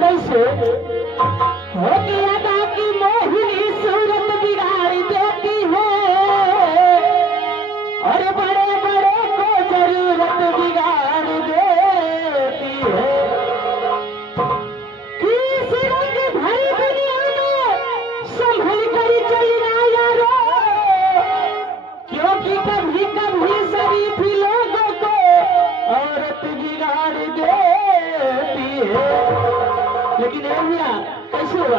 कैसे हो गया था कि मोहिनी सूरत बिगाड़ देती है और बड़े बड़े को जरूरत बिगाड़ देती है। किस रंग भरी दुनिया में संभल कर चलना यारो, क्योंकि कभी कभी शरीफ लोगों को औरत बिगाड़ देती है। लेकिन भैया कैसे हुआ?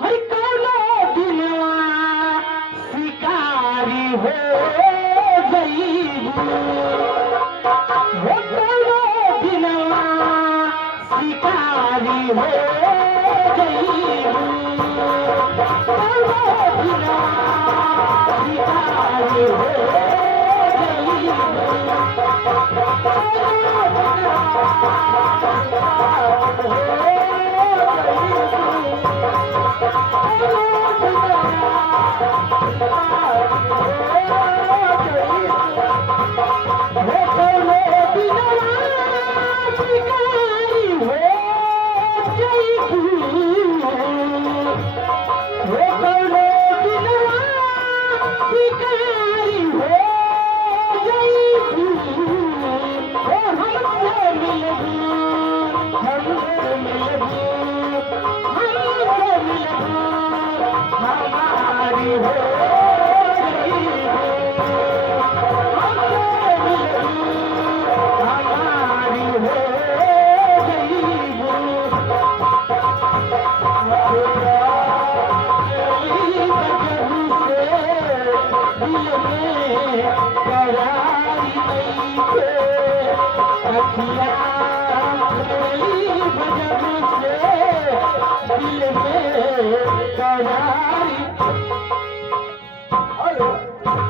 हर कौनो दिनवा शिकारी हो गई, वो कौनो दिनवा शिकारी हो गई, कौनो दिनवा शिकारी हो दिल में